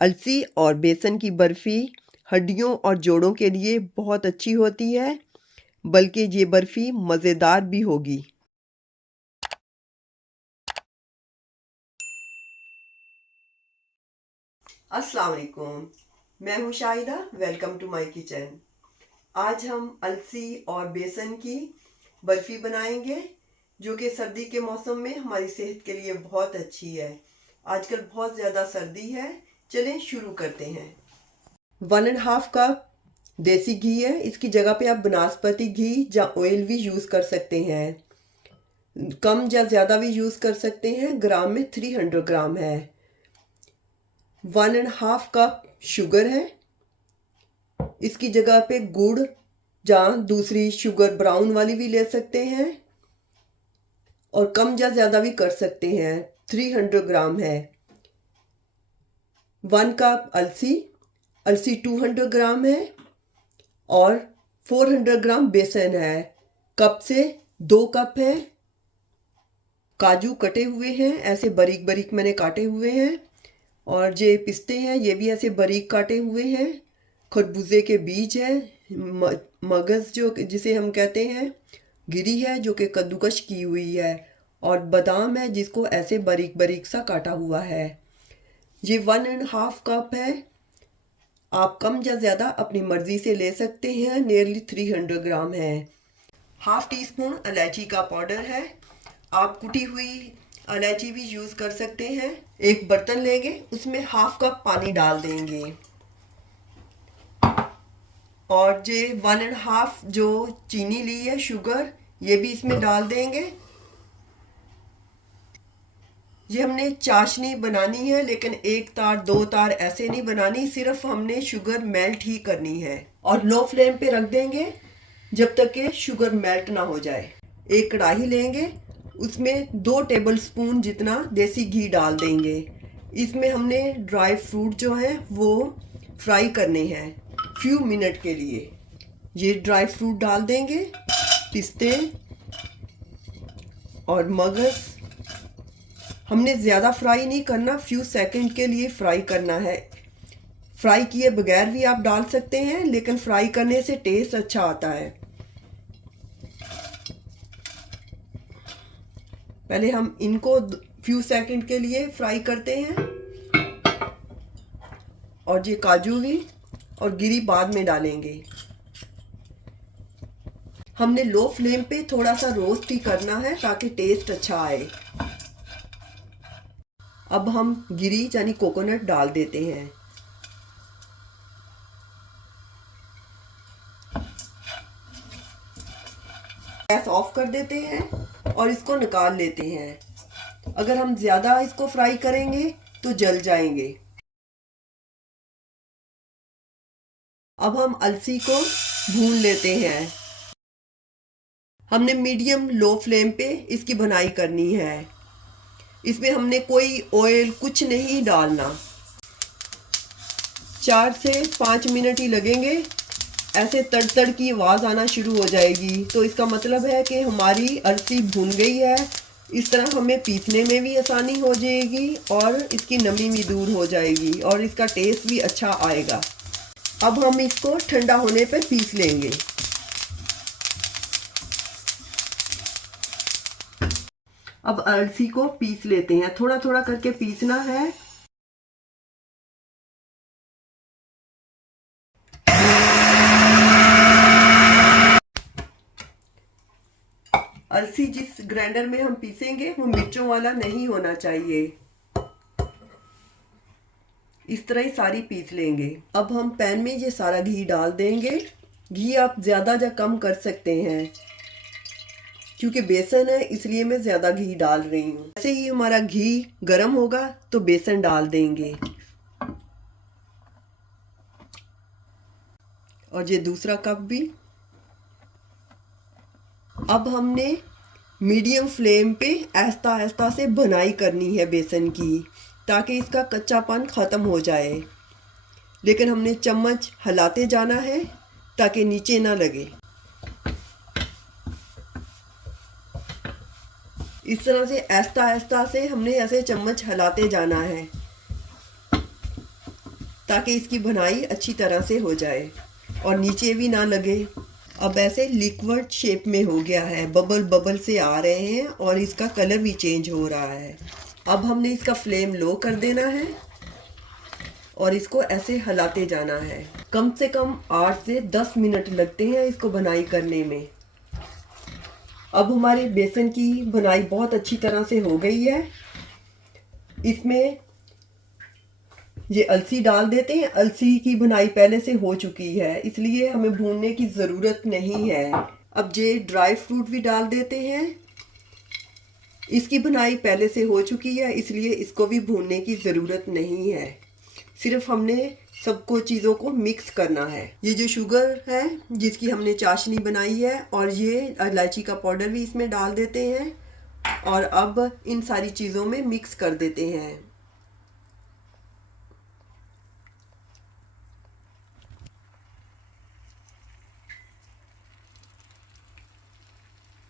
अलसी और बेसन की बर्फ़ी हड्डियों और जोड़ों के लिए बहुत अच्छी होती है, बल्कि ये बर्फ़ी मज़ेदार भी होगी। अस्सलाम वालेकुम, मैं हूँ Shahida. Welcome to my kitchen. आज हम अलसी और बेसन की बर्फ़ी बनाएंगे, जो कि सर्दी के मौसम में हमारी सेहत के लिए बहुत अच्छी है। आजकल बहुत ज़्यादा सर्दी है। चलें शुरू करते हैं। 1.5 कप देसी घी है। इसकी जगह पे आप बनास्पति घी या ऑयल भी यूज़ कर सकते हैं। कम या ज़्यादा भी यूज़ कर सकते हैं। ग्राम में 300 ग्राम है। 1.5 कप शुगर है। इसकी जगह पे गुड़ या दूसरी शुगर ब्राउन वाली भी ले सकते हैं, और कम या ज़्यादा भी कर सकते हैं। 300 ग्राम है। 1 कप अलसी 200 ग्राम है, और 400 ग्राम बेसन है। कप से 2 कप है। काजू कटे हुए हैं, ऐसे बारीक बारीक मैंने काटे हुए हैं। और ये पिस्ते हैं, ये भी ऐसे बारीक काटे हुए हैं। खरबूजे के बीज है। मगज जो जिसे हम कहते हैं, गिरी है जो कि कद्दूकश की हुई है। और बादाम है जिसको ऐसे बारीक बारीक सा काटा हुआ है। ये 1.5 कप है। आप कम या ज़्यादा अपनी मर्ज़ी से ले सकते हैं। नियरली 300 ग्राम है। हाफ टी स्पून इलायची का पाउडर है। आप कुटी हुई इलायची भी यूज़ कर सकते हैं। एक बर्तन लेंगे, उसमें 1/2 कप पानी डाल देंगे, और ये 1.5 जो चीनी ली है, शुगर, ये भी इसमें डाल देंगे। ये हमने चाशनी बनानी है, लेकिन 1 तार 2 तार ऐसे नहीं बनानी, सिर्फ हमने शुगर मेल्ट ही करनी है। और लो फ्लेम पे रख देंगे जब तक कि शुगर मेल्ट ना हो जाए। एक कढ़ाई लेंगे, उसमें 2 टेबल स्पून जितना देसी घी डाल देंगे। इसमें हमने ड्राई फ्रूट जो है वो फ्राई करने हैं फ्यू मिनट के लिए। ये ड्राई फ्रूट डाल देंगे, पिस्ते और मगज। हमने ज़्यादा फ्राई नहीं करना, फ्यू सेकंड के लिए फ्राई करना है। फ्राई किए बगैर भी आप डाल सकते हैं, लेकिन फ्राई करने से टेस्ट अच्छा आता है। पहले हम इनको फ्यू सेकंड के लिए फ्राई करते हैं, और ये काजू भी और गिरी बाद में डालेंगे। हमने लो फ्लेम पे थोड़ा सा रोस्ट ही करना है ताकि टेस्ट अच्छा आए। अब हम गिरी यानी कोकोनट डाल देते हैं। गैस ऑफ कर देते हैं और इसको निकाल लेते हैं। अगर हम ज़्यादा इसको फ्राई करेंगे तो जल जाएंगे। अब हम अलसी को भून लेते हैं। हमने मीडियम लो फ्लेम पे इसकी भुनाई करनी है। इसमें हमने कोई ऑयल कुछ नहीं डालना। 4 से 5 मिनट ही लगेंगे। ऐसे तड़ की आवाज़ आना शुरू हो जाएगी, तो इसका मतलब है कि हमारी अलसी भुन गई है। इस तरह हमें पीसने में भी आसानी हो जाएगी, और इसकी नमी भी दूर हो जाएगी, और इसका टेस्ट भी अच्छा आएगा। अब हम इसको ठंडा होने पर पीस लेंगे। अब अलसी को पीस लेते हैं, थोड़ा थोड़ा करके पीसना है। अलसी जिस ग्राइंडर में हम पीसेंगे वो मिर्चों वाला नहीं होना चाहिए। इस तरह ही सारी पीस लेंगे। अब हम पैन में ये सारा घी डाल देंगे। घी आप ज़्यादा या कम कर सकते हैं, क्योंकि बेसन है इसलिए मैं ज़्यादा घी डाल रही हूँ। जैसे ही हमारा घी गर्म होगा तो बेसन डाल देंगे, और ये दूसरा कप भी। अब हमने मीडियम फ्लेम पे आहिस्ता आहिस्ता से भुनाई करनी है बेसन की, ताकि इसका कच्चापन ख़त्म हो जाए। लेकिन हमने चम्मच हिलाते जाना है ताकि नीचे ना लगे। इस तरह से आहिस्ता आहिस्ता से हमने ऐसे चम्मच हिलाते जाना है। ताकि इसकी बनाई अच्छी तरह से हो जाए और नीचे भी ना लगे। अब ऐसे लिक्विड शेप में हो गया है, बबल बबल से आ रहे हैं और इसका कलर भी चेंज हो रहा है। अब हमने इसका फ्लेम लो कर देना है और इसको ऐसे हिलाते जाना है। कम से कम 8 से 10 मिनट लगते हैं इसको बनाई करने में। अब हमारे बेसन की बनाई बहुत अच्छी तरह से हो गई है। इसमें ये अलसी डाल देते हैं। अलसी की बुनाई पहले से हो चुकी है, इसलिए हमें भूनने की ज़रूरत नहीं है। अब ये ड्राई फ्रूट भी डाल देते हैं। इसकी बुनाई पहले से हो चुकी है, इसलिए इसको भी भूनने की ज़रूरत नहीं है। सिर्फ हमने सबको चीज़ों को मिक्स करना है। ये जो शुगर है जिसकी हमने चाशनी बनाई है, और ये इलायची का पाउडर भी इसमें डाल देते हैं और अब इन सारी चीज़ों में मिक्स कर देते हैं।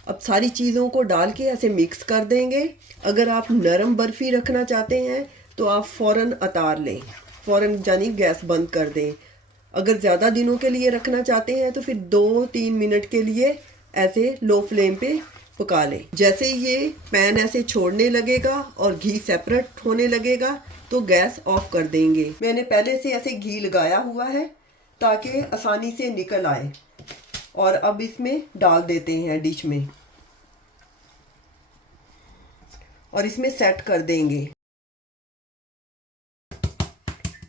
अब सारी चीज़ों को डाल के ऐसे मिक्स कर देंगे। अगर आप नरम बर्फ़ी रखना चाहते हैं तो आप फ़ौरन उतार लें, फ़ौरन यानी गैस बंद कर दें। अगर ज़्यादा दिनों के लिए रखना चाहते हैं तो फिर 2-3 मिनट के लिए ऐसे लो फ्लेम पे पका लें। जैसे ही ये पैन ऐसे छोड़ने लगेगा और घी सेपरेट होने लगेगा तो गैस ऑफ कर देंगे। मैंने पहले से ऐसे घी लगाया हुआ है ताकि आसानी से निकल आए। और अब इसमें डाल देते हैं डिश में और इसमें सेट कर देंगे।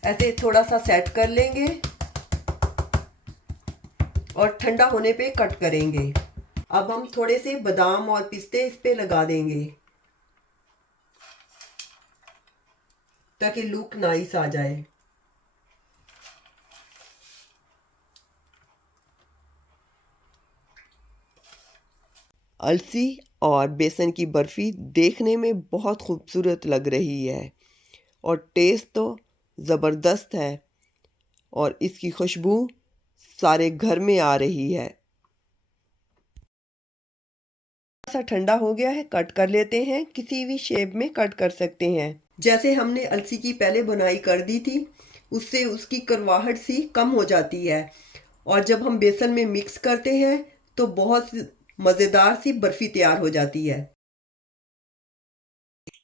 ऐसे थोड़ा सा सेट कर लेंगे और ठंडा होने पे कट करेंगे। अब हम थोड़े से बादाम और पिस्ते इस पे लगा देंगे ताकि लुक नाइस आ जाए। अलसी और बेसन की बर्फ़ी देखने में बहुत खूबसूरत लग रही है और टेस्ट तो ज़बरदस्त है और इसकी खुशबू सारे घर में आ रही है। सा ठंडा हो गया है, कट कर लेते हैं। किसी भी शेप में कट कर सकते हैं। जैसे हमने अलसी की पहले बुनाई कर दी थी, उससे उसकी करवाहट सी कम हो जाती है और जब हम बेसन में मिक्स करते हैं तो बहुत मज़ेदार सी बर्फ़ी तैयार हो जाती है।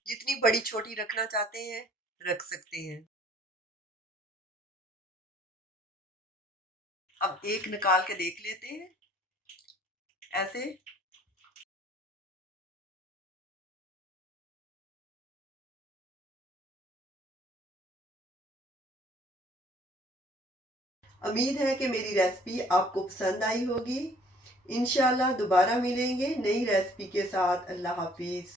जितनी बड़ी छोटी रखना चाहते हैं रख सकते हैं। अब एक निकाल के देख लेते हैं ऐसे। उम्मीद है कि मेरी रेसिपी आपको पसंद आई होगी। इंशाल्लाह दोबारा मिलेंगे नई रेसिपी के साथ। अल्लाह हाफिज़।